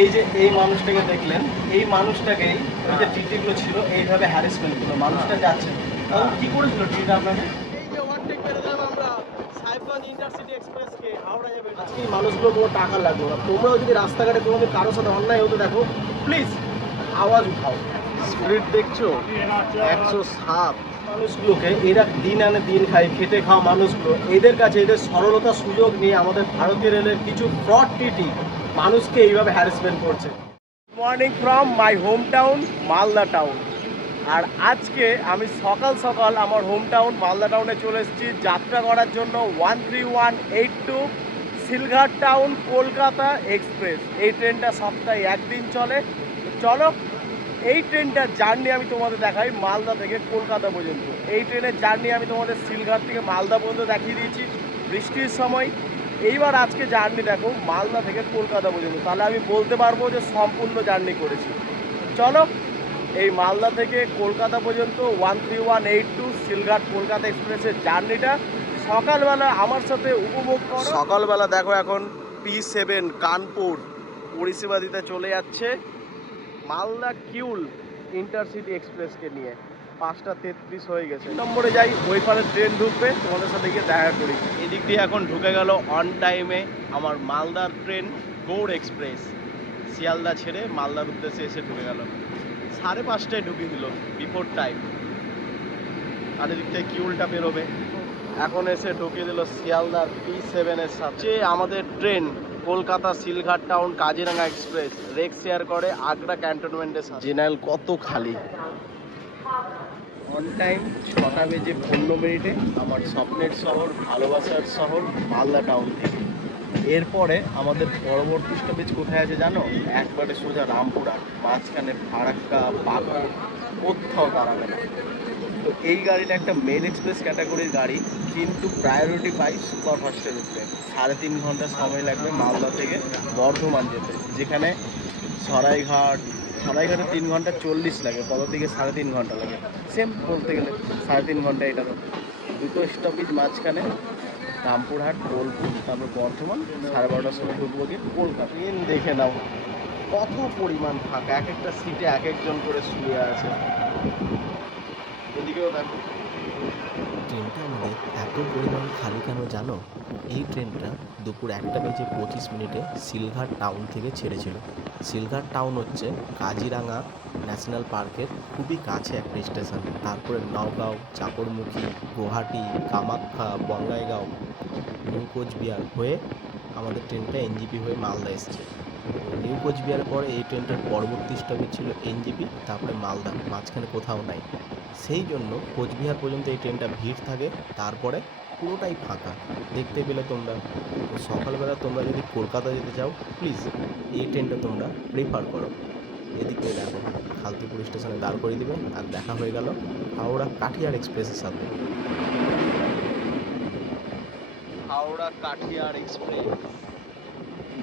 এই যে এই মানুষটাকে দেখলেন, এই মানুষটাকেই ওই যে টিটিগুলো ছিল এইভাবে হ্যারাসমেন্ট করলো, মানুষটা যাচ্ছে কি করেছিল টিটিটা আপনাকে? এই যে ওভারটেক করে দিলাম আমরা সাহেবগঞ্জ ইন্টারসিটি এক্সপ্রেসকে, হাওড়া যাবে। আজকে এই মানুষগুলো কোনো টাকা লাগবে না। তোমরাও যদি রাস্তাঘাটে কোনোদিন কারোর সাথে অন্যায় হতে দেখো, প্লিজ আওয়াজ উঠাও। স্পিড দেখছো 107। মানুষগুলোকে এরা দিন আনে দিন খায়, খেটে খাওয়া মানুষগুলো, এদের কাছে এদের সরলতার সুযোগ নিয়ে আমাদের ভারতীয় রেলের কিছু ফ্রড টিটি মানুষকে এইভাবে হ্যারাসমেন্ট করছে। Morning from my home town Malda town. আর আজকে আমি সকাল সকাল আমার হোম টাউন মালদা টাউনে চলে এসেছি যাত্রা করার জন্য 13182 সিলঘাট টাউন কলকাতা এক্সপ্রেস। এই ট্রেনটা সপ্তাহে একদিন চলে। চলো এই ট্রেনটার জার্নি আমি তোমাদের দেখাই মালদা থেকে কলকাতা পর্যন্ত। এই ট্রেনের জার্নি আমি তোমাদের সিলঘাট থেকে মালদা পর্যন্ত দেখিয়ে দিয়েছি বৃষ্টির সময়। এইবার আজকে জার্নি দেখো মালদা থেকে কলকাতা পর্যন্ত, তাহলে আমি বলতে পারবো যে সম্পূর্ণ জার্নি করেছি। চলো এই মালদা থেকে কলকাতা পর্যন্ত 13182 সিলঘাট কলকাতা এক্সপ্রেসের জার্নিটা সকালবেলা আমার সাথে উপভোগ করো। সকালবেলা দেখো এখন P7 কানপুর পরিষেবা দিতে চলে যাচ্ছে মালদা কিউল ইন্টারসিটি এক্সপ্রেসকে নিয়ে। 5:33 হয়ে গেছে। নম্বরে যাই, ওই পারে ট্রেন ঢুকবে, তোমাদের সাথে গিয়ে দেখা করি। এদিক দিয়ে এখন ঢুকে গেল অন টাইমে আমার মালদার ট্রেন গৌড় এক্সপ্রেস। শিয়ালদা ছেড়ে মালদার উদ্দেশ্যে এসে ঢুকে গেল। 5:30টায় ঢুকিয়ে দিল, বিফোর টাইম। আর এদিক থেকে কিউলটা বেরোবে। এখন এসে ঢুকিয়ে দিল শিয়ালদার P7 এর সাথে। আমাদের train Kolkata Silghat town Kaziranga express rake share করে আগ্রা ক্যান্টনমেন্টের সাথে। জেনারেল কত খালি। অন টাইম 6:15 আমার স্বপ্নের শহর ভালোবাসার শহর মালদা টাউন থেকে। এরপরে আমাদের পরবর্তী স্টপেজ কোথায় আছে জানো? একবারে সোজা রামপুরহাট, মাঝখানে ফারাক্কা বাঁকুড়, কোথাও দাঁড়াবে না। তো এই গাড়িটা একটা মেল এক্সপ্রেস ক্যাটাগরির গাড়ি, কিন্তু প্রায়োরিটি পাই সুপারফাস্টের উপরে। 3.5 ঘন্টা সময় লাগবে মালদা থেকে বর্ধমান যেতে, যেখানে সরাইঘাটে 3 ঘন্টা 40 লাগে, পদাতিকে 3.5 ঘন্টা লাগে। সেম বলতে গেলে 3.5 ঘন্টা এটারও। দুটো স্টপেজ মাঝখানে রামপুরহাট, বোলপুর, তারপর বর্ধমান। 12:30টার সময় ঢুকবো গিয়ে কলকাতা। ট্রেন দেখে নাও কত পরিমাণ ফাঁকা, এক একটা সিটে এক একজন করে শুয়ে আছে। এদিকেও দেখো। ট্রেনটা আমাদের এত পরিমাণ খালি কেন জানো? এই ট্রেনটা দুপুর 1:25 সিলঘাট টাউন থেকে ছেড়েছিল। সিলঘাট টাউন হচ্ছে কাজিরাঙা ন্যাশনাল পার্কের খুবই কাছে একটা স্টেশন। তারপরে নওগাঁও, চাপড়মুখী, গুয়াহাটি, কামাখ্যা, বঙ্গাইগাঁও, নিউ কোচবিহার হয়ে আমাদের ট্রেনটা এনজিপি হয়ে মালদা এসছে। তো নিউ কোচবিহারের পরে এই ট্রেনটার পরবর্তী স্টপেজ ছিল এনজিপি, তারপরে মালদা, মাঝখানে কোথাও নাই। সেই জন্য কোচবিহার পর্যন্ত এই ট্রেনটা ভিড় থাকে, তারপরে পুরোটাই ফাঁকা দেখতে পেলে তোমরা। তো সকালবেলা তোমরা যদি কলকাতা যেতে চাও, প্লিজ এই ট্রেনটা তোমরা প্রেফার করো। এদিক দিয়ে দেখো খালতিপুর স্টেশনে দাঁড় করিয়ে দেবে, আর দেখা হয়ে গেল হাওড়া কাঠিয়ার এক্সপ্রেসের সাথে। হাওড়া কাঠিয়ার এক্সপ্রেস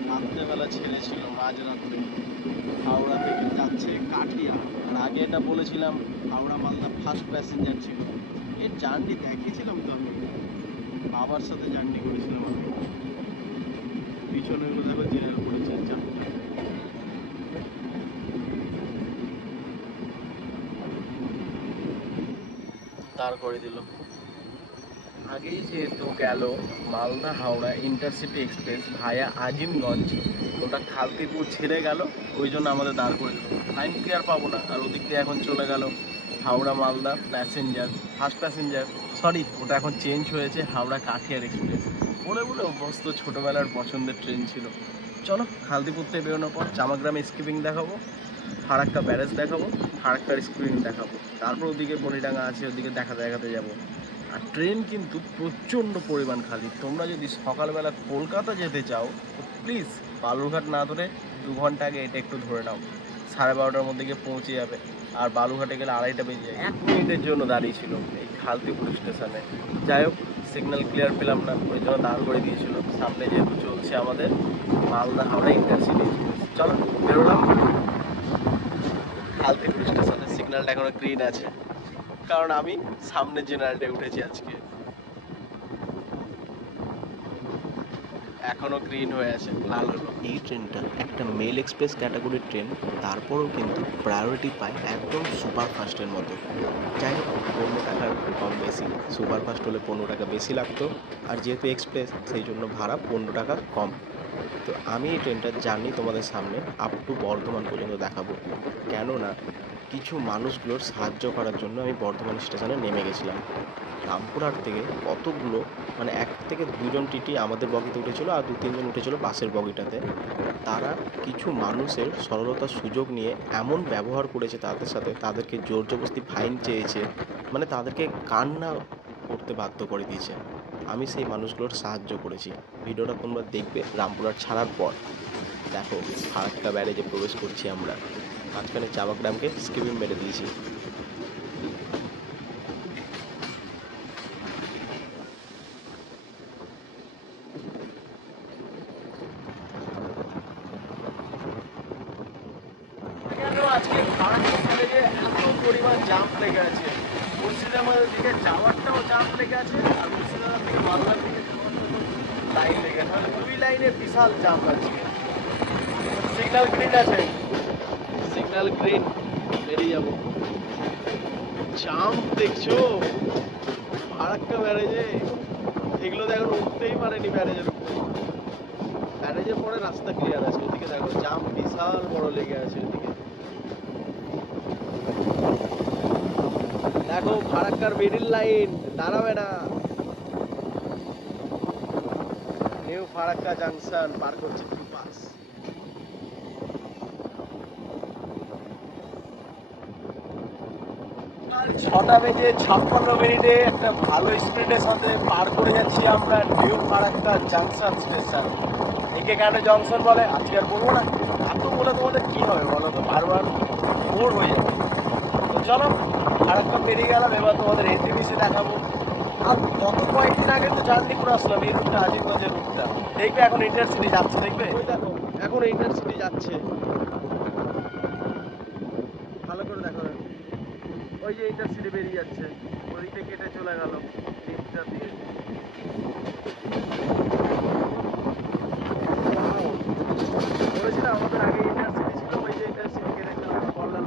রাত্রেবেলা ছেড়েছিল, মাঝরাত্রে হাওড়া থেকে যাচ্ছে কাঠিয়ার। আর আগে এটা বলেছিলাম হাওড়া মালদা ফার্স্ট প্যাসেঞ্জার ছিল। এর জার্নি দেখিয়েছিলাম তো আমি, বাবার সাথে জার্নি করেছিলাম আমি। পিছনে গুলো দেখো জেনারেল করেছে চারটা। দাঁড় করে দিল। আগেই যেহেতু গেল মালদা হাওড়া ইন্টারসিটি এক্সপ্রেস ভায়া আজিমগঞ্জ, ওটা খালতিপুর ছেড়ে গেল, ওই জন্য আমাদের দাঁড় করে দিল। লাইন ক্লিয়ার পাবো না। আর ওদিক দিয়ে এখন চলে গেল Howrah Malda passenger first passenger, sorry ওটা এখন চেঞ্জ হয়েছে হাওড়া কাঠিয়ার এক্সপ্রেস। বলে বলে অভ্যস্ত, ছোটোবেলার পছন্দের ট্রেন ছিল। চলো খালতিপুর থেকে বেরোনোর পর চামাগ্রামে স্কিপিং দেখাবো, ফারাক্কা ব্যারেজ দেখাবো, ফারাক্কার স্ক্রিন দেখাবো, তারপর ওদিকে বনিডাঙ্গা আছে, ওদিকে দেখাতে যাবো। আর ট্রেন কিন্তু প্রচণ্ড পরিমাণ খালি। তোমরা যদি সকালবেলা কলকাতা যেতে চাও তো প্লিজ বালুরঘাট না ধরে 2 ঘন্টা আগে এটা একটু ধরে নাও, 12:30টার মধ্যে গিয়ে পৌঁছে যাবে। আর বালুরঘাটে গেলে 2:30টা বেজে যায়। 1 মিনিটের জন্য দাঁড়িয়ে ছিল এই খালতিপুর স্টেশনে। যাই হোক সিগন্যাল ক্লিয়ার পেলাম না, ওই জন্য দাঁড় করে দিয়েছিল। সামনে যেহেতু চলছে আমাদের মালদা হাওড়া ইন্টারসিটি এক্সপ্রেস, চলো বেরোলাম খালতিপুর স্টেশনে। সিগন্যালটা এখনো গ্রিন আছে, কারণ আমি সামনের জেনারেলটায় উঠেছি আজকে। এখনো গ্রিন হয়ে আছে, লাল হলো। এই ট্রেনটা একটা মেল এক্সপ্রেস ক্যাটাগরির ট্রেন, তারপরেও কিন্তু প্রায়োরিটি পায় একদম সুপারফাস্টের মতো। যাই হোক, 15 টাকার কম বেশি, সুপারফাস্ট হলে 15 টাকা বেশি লাগতো, আর যেহেতু এক্সপ্রেস সেই জন্য ভাড়া 15 টাকা কম। তো আমি এই ট্রেনটার জার্নি তোমাদের সামনে আপ টু বর্ধমান পর্যন্ত দেখাবো, কেননা কিছু মানুষগুলোর সাহায্য করার জন্য আমি বর্ধমান স্টেশনে নেমে গেছিলাম। রামপুরহাট থেকে কতগুলো, মানে 1 থেকে 2 জন টিটি আমাদের বগিতে উঠেছিল, আর 2-3 জন উঠেছিল পাশের বগিটাতে। তারা কিছু মানুষের সরলতার সুযোগ নিয়ে এমন ব্যবহার করেছে তাদের সাথে, তাদেরকে জোর জবরদস্তি ফাইন চেয়েছে, মানে তাদেরকে কান্না করতে বাধ্য করে দিয়েছে। আমি সেই মানুষগুলোর সাহায্য করেছি। ভিডিওটা তোমরা দেখবে রামপুরহাট ছাড়ার পর। দেখো, ফারাক্কা ব্যারেজে প্রবেশ করছি আমরা। মাঝখানে চাবাগ্রামকে স্কিপিং মেরে দিয়েছি। কেন আজকে ফারাক্কা কলেজে এত পরিমাণ জাম লেগে আছে? মুর্শিদাবাদের দিকে যাওয়ারটাও জাম লেগে আছে, আর মুর্শিদাবাদ থেকে মালদার দিকে লাইন লেগে আছে, মানে 2 লাইনে বিশাল জাম আছে। সিগন্যাল গ্রিন আছে, সিগন্যাল গ্রিন, বেরিয়ে যাবো। জাম দেখছো ফারাক্কা ব্যারেজে? এগুলো তো এখন উঠতেই পারেনি ব্যারেজের উপরে। ব্যারেজের পরে রাস্তা ক্লিয়ার আছে, ওদিকে দেখো জাম বিশাল বড় লেগে আছে ওদিকে। দেখো ফারাক্কার মিডিল লাইন দাঁড়াবে না। নিউ ফারাক্কা জাংশন পার করছে পাস। 6:56 একটা ভালো স্পিডের সাথে পার করে যাচ্ছি আমরা নিউ ফারাক্কা জাংশন স্টেশন। একে কেন জংশন বলে আজকে আর বলবো না, এত বলে তোমাদের কি হবে বলো তো, বারবার বোর হয়ে যাবে। তো চলো, ফারাক্কা পেরিয়ে গেলাম, এবার তোমাদের এনটিপিসি দেখাবো। আর গত কয়েকদিন আগে তো জার্নি করে আসলাম এই রুটটা, আজিমগঞ্জের রুটটা। দেখবে এখন ইন্টারসিটি যাচ্ছে, দেখবে ওই দেখো এখন ইন্টারসিটি যাচ্ছে, ভালো করে দেখো। ওই যে ইন্টারসিটি বেরিয়ে যাচ্ছে, ওদিকে কেটে চলে গেল তিনটা দিয়ে। বলেছিলাম আমাদের আগে ইন্টারসিটি ছিল, ওই যে ইন্টারসিটি কেটে চলে গেল বললাম।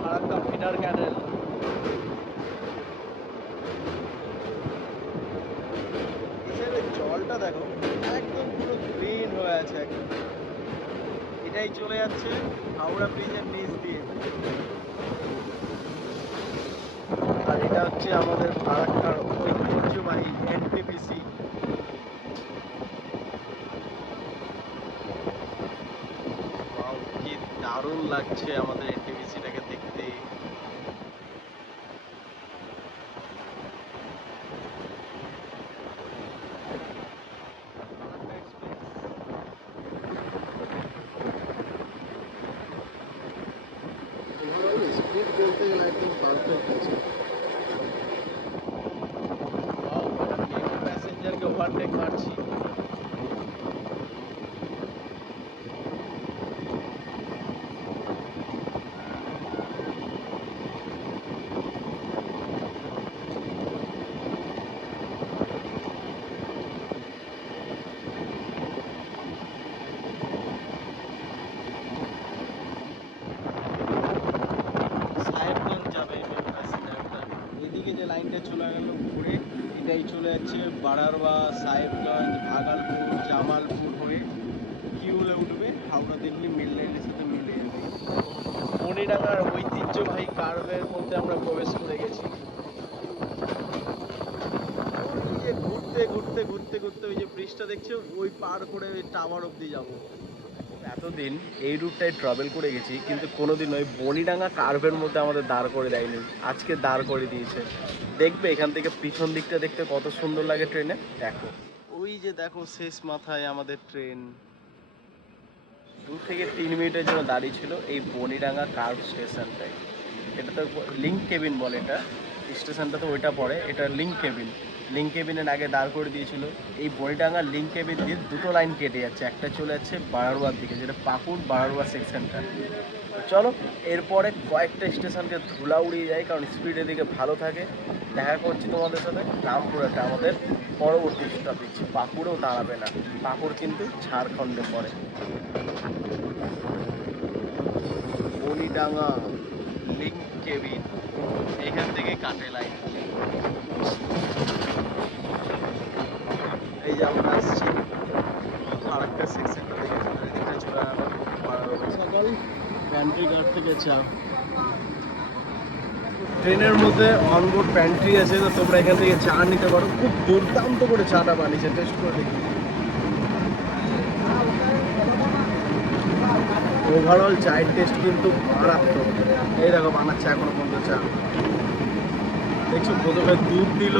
ফারাক্কা ফিডার ক্যানেল, জলটা দেখো একদম পুরো গ্রিন হয়ে আছে একদম। এটাই চলে যাচ্ছে হাওড়া ব্রিজের নিচ দিয়ে, আর এটা হচ্ছে আমাদের ফারাক্কার ঐতিহ্যবাহী এনটিপিসি। কি দারুণ লাগছে আমাদের এনটিপিসিটাকে দেখতে। স্পিড বলতে গেলে একদম পারফেক্ট আছে। প্যাসেঞ্জারকে ওভারটেক মারছি। সাহেবগঞ্জ যাবে এবার প্যাসেঞ্জারটা, ওইদিকে যে লাইনটা চলে গেল ঘুরে, এটাই চলে যাচ্ছে বাড়ারবা, সাহেবগঞ্জ, ভাগলপুর, জামালপুর হয়ে কিউলে উঠবে, হাওড়া দিল্লি মেল লাইনের সাথে মিলে মণিডাঙ্গার ঐতিহ্যবাহী কার্ভের মধ্যে আমরা প্রবেশ করে গেছি। ওই যে ঘুরতে ঘুরতে ঘুরতে ঘুরতে ওই যে ব্রিজটা দেখছো, ওই পার করে ওই টাওয়ার অব্দি যাবো। এতদিন এই রুটটায় ট্রাভেল করে গেছি, কিন্তু কোনোদিন ওই বনিডাঙ্গা কার্ভের মধ্যে আমাদের দাঁড় করে দেয়নি, আজকে দাঁড় করে দিয়েছে। দেখবে এখান থেকে পিছন দিকটা দেখতে কত সুন্দর লাগে ট্রেনে। দেখো ওই যে দেখো শেষ মাথায় আমাদের ট্রেন 2 থেকে 3 মিনিটের জন্য দাঁড়িয়ে ছিল এই বনিডাঙ্গা কার্ভ স্টেশনটায়। এটা তো লিঙ্ক কেবিন বলে, এটা স্টেশনটা তো ওইটা পড়ে, এটা লিঙ্ক কেবিন। লিঙ্ক কেবিনের আগে দাঁড় করে দিয়েছিল। এই বড়িডাঙ্গার লিঙ্ক কেবিন দিয়ে দুটো লাইন কেটে যাচ্ছে, একটা চলে যাচ্ছে বাড়ারুয়ার দিকে, যেটা পাকুড় বাড়ারুয়া সেকশনটা। চলো এরপরে কয়েকটা স্টেশনকে ধুলা উড়িয়ে যায়, কারণ স্পিড এদিকে ভালো থাকে। দেখা করছি তোমাদের সাথে রামপুরহাটে আমাদের পরবর্তী স্টপেজ। পাকুড়েও দাঁড়াবে না, পাকুড় কিন্তু ঝাড়খণ্ডে পড়ে। বড়িডাঙ্গা লিঙ্ক কেবিন, এখান থেকে কাটে লাইন। এই যে আমরা আসছি আরেকটা সেকশনটা দেখেছি, এদিকে চলে আবার সকাল প্যান্ট্রি ঘাট থেকে চা। ট্রেনের মধ্যে অনবোর্ড প্যান্ট্রি আছে, তো তোমরা এখান থেকে চা নিতে পারো। খুব দুর্দান্ত করে চাটা বানিয়েছে, টেস্ট করে দেখি। ওভারঅল চায়ের টেস্ট কিন্তু মারাত্মক। এই দেখো বানাচ্ছে এখনো পর্যন্ত চা। দেখছো প্রথমে দুধ দিল,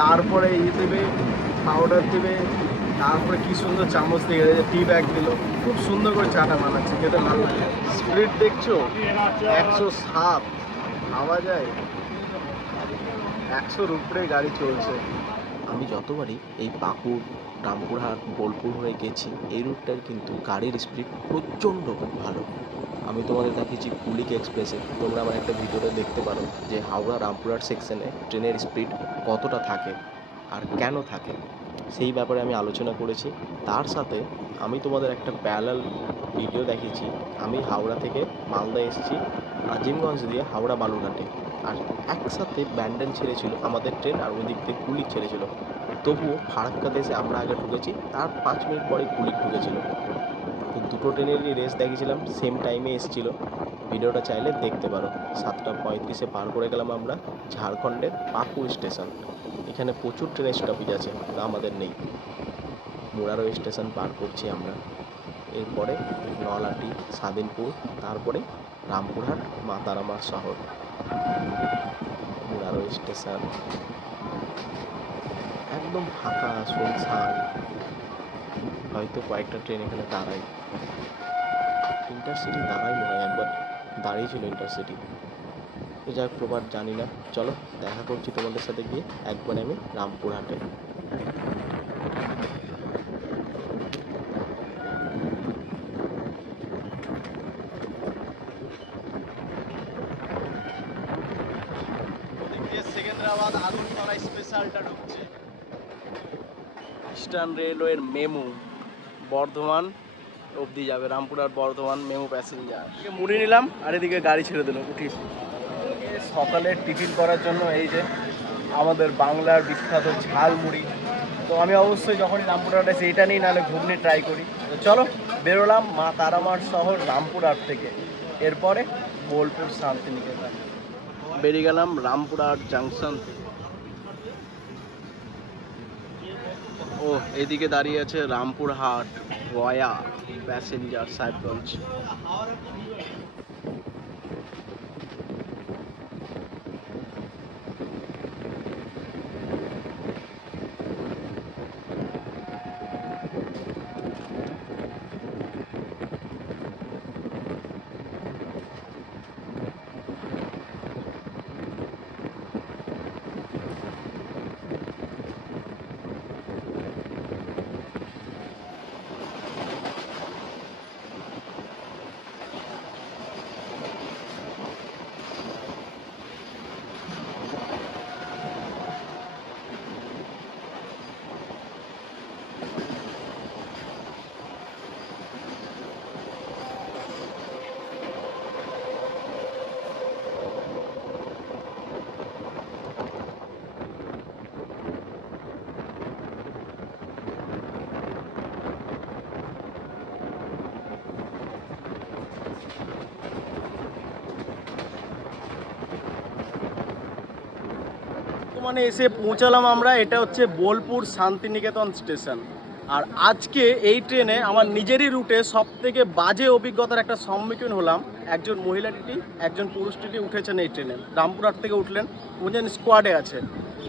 তারপরে দেবে পাউডার দেবে, তারপরে কি সুন্দর চামচ দিয়ে টি ব্যাগ দিল। খুব সুন্দর করে চাটা বানাচ্ছে, খেতে ভালো লাগে। স্পিড দেখছো 107, ভাবা যায় 100-র উপরে গাড়ি চলছে। আমি যতবারই এই পাকুড়, রামপুরহাট, বোলপুর হয়ে গেছি, এই রুটটার কিন্তু গাড়ির স্পিড প্রচণ্ড ভালো। আমি তোমাদের দেখিয়েছি কুলিক এক্সপ্রেসে, তোমরা আমার একটা ভিডিওতে দেখতে পারো যে হাওড়া রামপুরহাট সেকশনে ট্রেনের স্পিড কতটা থাকে আর কেন থাকে, সেই ব্যাপারে আমি আলোচনা করেছি। তার সাথে আমি তোমাদের একটা প্যারালাল ভিডিও দেখিয়েছি। আমি হাওড়া থেকে মালদা এসেছি আজিমগঞ্জ দিয়ে হাওড়া বালুরঘাটে, আর একসাথে ব্যান্ডেল ছেড়েছিল আমাদের ট্রেন, আর ওই দিক থেকে কুলিক ছেড়েছিল। তবুও ফারাক্কাতে এসে আমরা আগে ঢুকেছি, তার 5 মিনিট পরে কুলিক ঢুকেছিল। তো দুটো ট্রেনেরই রেস দেখেছিলাম, সেম টাইমে এসেছিল। ভিডিওটা চাইলে দেখতে পারো। 7:35 পার করে গেলাম আমরা ঝাড়খণ্ডের পাকুড় স্টেশন। এখানে প্রচুর ট্রেনের স্টপেজ আছে, তা আমাদের নেই। মুরারো স্টেশন পার করছি আমরা, এরপরে নলাটি, স্বাধীনপুর, তারপরে রামপুরহাট, মা তারামার শহর। মুরারো স্টেশন একদম ফাঁকা শুনশান, হয়তো কয়েকটা ট্রেন এখানে দাঁড়ায়। ইন্টারসিটি দাঁড়ায় মনে হয়, একবার দাঁড়িয়েছিল ইন্টারসিটি। তো যাই হোক, প্রপার জানি না। চলো দেখা করছি তোমাদের সাথে গিয়ে একবার আমি রামপুরহাটে। ওদিক দিয়ে সেকেন্দ্রাবাদ আগরতলা স্পেশালটা ঢুকছে। ইস্টার্ন রেলওয়ের মেমু বর্ধমান অবধি যাবে, রামপুরহাট বর্ধমান মেমু প্যাসেঞ্জার। মুড়ি নিলাম আর এদিকে গাড়ি ছেড়ে দিল, উঠিস। সকালে টিফিন করার জন্য এই যে আমাদের বাংলার বিখ্যাত ঝাল মুড়ি। তো আমি অবশ্যই যখনই রামপুরহাট আসি এটা নিই, নাহলে ঘুগনি ট্রাই করি। তো চলো বেরোলাম মা তারামার শহর রামপুরহাট থেকে, এরপরে বোলপুর শান্তিনিকেতন। বেরিয়ে গেলাম রামপুরহাট জাংশন থেকে। ও এদিকে দাঁড়িয়ে আছে রামপুরহাট গয়া প্যাসেঞ্জার সাহেবগঞ্জ। বর্তমানে এসে পৌঁছালাম আমরা, এটা হচ্ছে বোলপুর শান্তিনিকেতন স্টেশন। আর আজকে এই ট্রেনে আমার নিজেরই রুটে সব থেকে বাজে অভিজ্ঞতার একটা সম্মুখীন হলাম। একজন মহিলা টিটি, একজন পুরুষ টিটি উঠেছেন এই ট্রেনে, রামপুরহাট থেকে উঠলেন, বুঝলেন স্কোয়াডে আছে,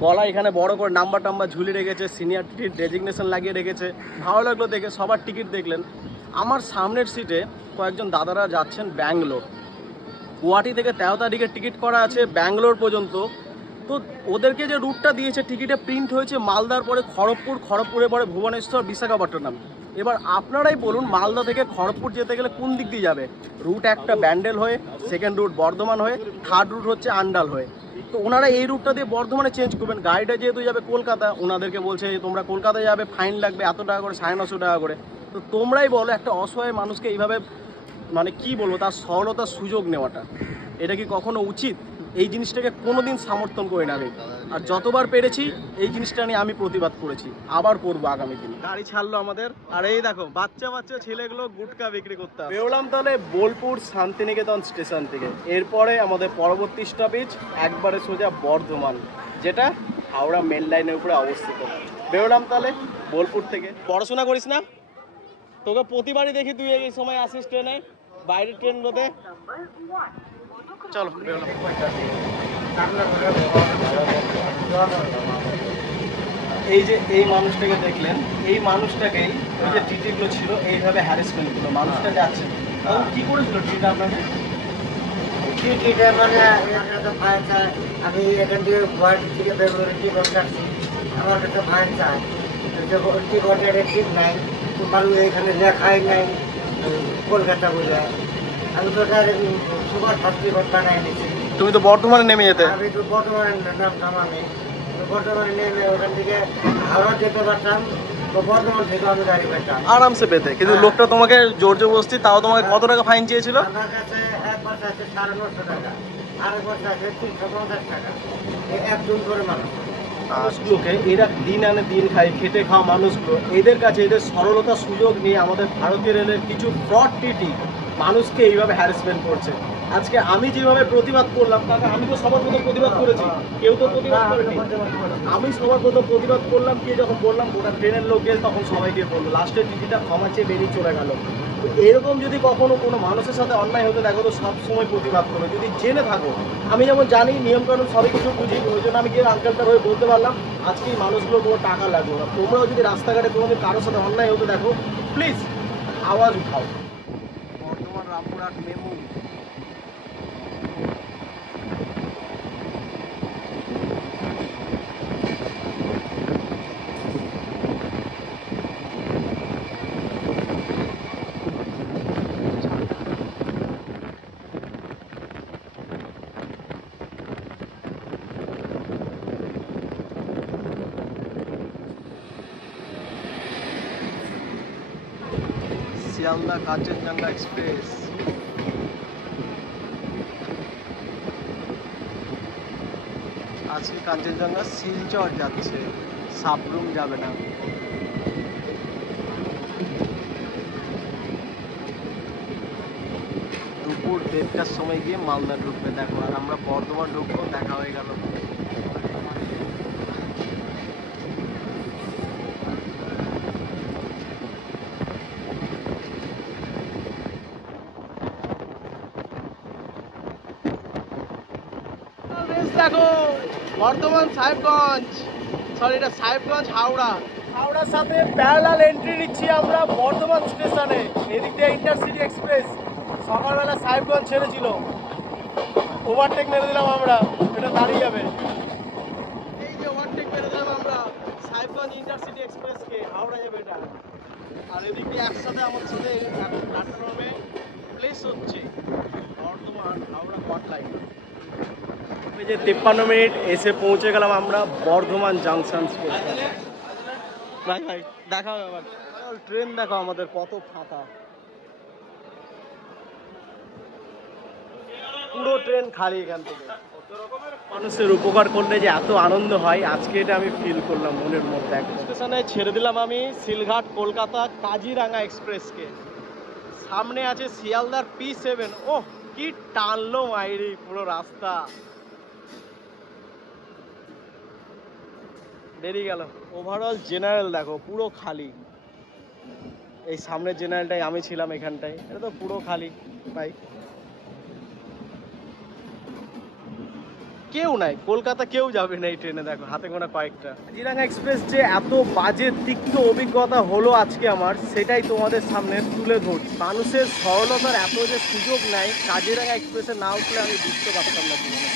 গলা এখানে বড় করে নাম্বার টাম্বার ঝুলিয়ে রেখেছে, সিনিয়র টিটির ডেজিগনেশন লাগিয়ে রেখেছে। ভালো লাগলো দেখে, সবার টিকিট দেখলেন। আমার সামনের সিটে কয়েকজন দাদারা যাচ্ছেন ব্যাঙ্গালোর। গুয়াহাটি থেকে 13 তারিখে টিকিট করা আছে ব্যাঙ্গালোর পর্যন্ত। তো ওদেরকে যে রুটটা দিয়েছে টিকিটে প্রিন্ট হয়েছে মালদার পরে খড়গপুর, খড়গপুরের পরে ভুবনেশ্বর, বিশাখাপট্টনম। এবার আপনারাই বলুন মালদা থেকে খড়গপুর যেতে গেলে কোন দিক দিয়ে যাবে? রুট একটা ব্যান্ডেল হয়ে, সেকেন্ড রুট বর্ধমান হয়ে, থার্ড রুট হচ্ছে আন্ডাল হয়ে। তো ওনারা এই রুটটা দিয়ে বর্ধমানে চেঞ্জ করবেন। গাড়িটা যেহেতু যাবে কলকাতা, ওনাদেরকে বলছে তোমরা কলকাতায় যাবে, ফাইন লাগবে এত টাকা করে, 950 টাকা করে। তো তোমরাই বলো একটা অসহায় মানুষকে এইভাবে মানে কি বলবো, তার সরলতার সুযোগ নেওয়াটা এটা কি কখনো উচিত? এই জিনিসটাকে কোনোদিন সমর্থন করি না আমি। আর যতবার পেরেছি এই জিনিসটা নিয়ে আমি প্রতিবাদ করেছি, আবার করবো আগামী দিন। গাড়ি ছাড়লো আমাদের, আর এই দেখো বাচ্চা বাচ্চা ছেলেগুলো গুটকা বিক্রি করতে আসে। বেরোলাম তাহলে বোলপুর শান্তিনিকেতন স্টেশন থেকে। এরপরে আমাদের পরবর্তী স্টপেজ একবারে সোজা বর্ধমান, যেটা হাওড়া মেন লাইনের উপরে অবস্থিত। বেরোলাম তাহলে বোলপুর থেকে। পড়াশোনা করিস না? তোকে প্রতিবারই দেখি তুই এই সময় আসিস ট্রেনে, বাইরের ট্রেন রোধে। চলো বেরোলাম। এই যে এই মানুষটাকে দেখলেন, এই মানুষটাকেই ওই যে টিটিগুলো ছিল এইভাবে হ্যারাসমেন্ট করলো। মানুষটা যাচ্ছে, ও কি করেছিল টিটিটা আপনাকে? টিকিটে মানে একটা তো ফাইন চায়। আমি এখান থেকে গুয়াহাটি থেকে বেঙ্গলোর টিকিট কাটছি, আমার কাছে ফাইন চায়। টিকিটের ঠিক নাই, তো মানুষ এখানে লেখাই নাই কলকাতা বলে। আমি তো সুপার ফাস্ট টিকিট বানাই নিচ্ছি। তুমি তো বর্ধমানে নেমে যেতে। আমি তো বর্তমানে নামতাম, আমি বর্তমানে নেমে ওখান থেকে হাওড়া যেতে পারতাম, তো বর্ধমান থেকে আমি গাড়ি পেতাম আরামসে পেতে, কিন্তু লোকটা তোমাকে জোর জবরদস্তি, তাও তোমাকে কত টাকা ফাইন চেয়েছিল? আমার কাছে একবার আছে 950 টাকা, আরেকবার আছে 350 টাকা, একজন করে মানুষ। মানুষগুলোকে এরা দিন আনে দিন খায়, খেটে খাওয়া মানুষগুলো, এদের কাছে এদের সরলতার সুযোগ নিয়ে আমাদের ভারতীয় রেলের কিছু ফ্রড টিটি মানুষকে এইভাবে হ্যারাসমেন্ট করছে। আজকে আমি যেভাবে প্রতিবাদ করলাম, তাকে আমি তো সবার প্রথম প্রতিবাদ করেছি, কেউ তো প্রতিবাদ করেনি। আমি সবার প্রথম প্রতিবাদ করলাম, কে যখন বললাম ওটা ট্রেনের লোক গেল, তখন সবাই গিয়ে বললো, লাস্টে টিটিটা ক্ষমা চেয়ে বেরিয়ে চলে গেল। তো এরকম যদি কখনো কোনো মানুষের সাথে অন্যায় হতে দেখো তো সবসময় প্রতিবাদ করো, যদি জেনে থাকো। আমি যেমন জানি নিয়মকানুন সবই কিছু বুঝি, ওই জন্য আমি গিয়ে আঙ্কেলটার হয়ে বলতে পারলাম আজকে এই মানুষগুলো কোনো টাকা লাগবে না। তোমরাও যদি রাস্তাঘাটে তোমাদের কারোর সাথে অন্যায় হতে দেখো, প্লিজ আওয়াজ উঠাও। বর্ধমান রামপুরহাট মেমু। শিয়ালদা কাঞ্চনজঙ্ঘা এক্সপ্রেস। আজকে কাঞ্চনজঙ্ঘা শিলচর যাচ্ছে, সাবরুম যাবে না। দুপুর 1:30টার সময় গিয়ে মালদা ঢুকবে দেখো, আর আমরা বর্ধমান ঢুকবো, দেখা হয়ে গেল। দেখো বর্ধমান সাহেবগঞ্জ, সরি এটা সাহেবগঞ্জ হাওড়া। হাওড়ার সাথে প্যারালাল এন্ট্রি নিচ্ছি আমরা বর্ধমান স্টেশনে। এদিক দিয়ে ইন্টারসিটি এক্সপ্রেস সকালবেলা সাহেবগঞ্জ ছেড়েছিল, ওভারটেক মেরে দিলাম আমরা, এটা দাঁড়িয়ে যাবে। এই যে ওভারটেক মেরে দিলাম আমরা সাহেবগঞ্জ ইন্টারসিটি এক্সপ্রেসকে, হাওড়া যাবে এটা। আর এদিক দিয়ে একসাথে আমার সাথে এখন প্ল্যাটফর্মে প্লেস হচ্ছে বর্ধমান হাওড়া হট লাইন। এই যে 53 মিনিট এসে পৌঁছে গেলাম আমরা বর্ধমান জাংশন স্টেশন। ভাই ভাই দেখা হবে আবার। ট্রেন দেখো আমাদের কত ফাঁকা, পুরো ট্রেন খালি এখান থেকে। মানুষের উপকার করলে যে এত আনন্দ হয়, আজকে এটা আমি ফিল করলাম মনের মধ্যে। স্টেশনে ছেড়ে দিলাম আমি শিলঘাট কলকাতা কাজিরাঙা এক্সপ্রেসকে। সামনে আছে শিয়ালদার P7। ওহ কি টানলো মাইরি পুরো রাস্তা, বেরিয়ে গেল। ওভারঅল জেনারেল দেখো পুরো খালি। এই সামনের জেনারেলটাই আমি ছিলাম, এখানটায় এটা তো পুরো খালি ভাই, কেউ নাই। কলকাতা কেউ যাবে না এই ট্রেনে, দেখো হাতে গোনা কয়েকটা। কাজিরাঙা এক্সপ্রেস যে এত বাজে তিক্ত অভিজ্ঞতা হলো আজকে আমার, সেটাই তোমাদের সামনে তুলে ধরছি। মানুষের সরলতার এত যে সুযোগ নেয়, কাজিরাঙা এক্সপ্রেসে না উঠলে আমি বুঝতে পারতাম না জীবনে।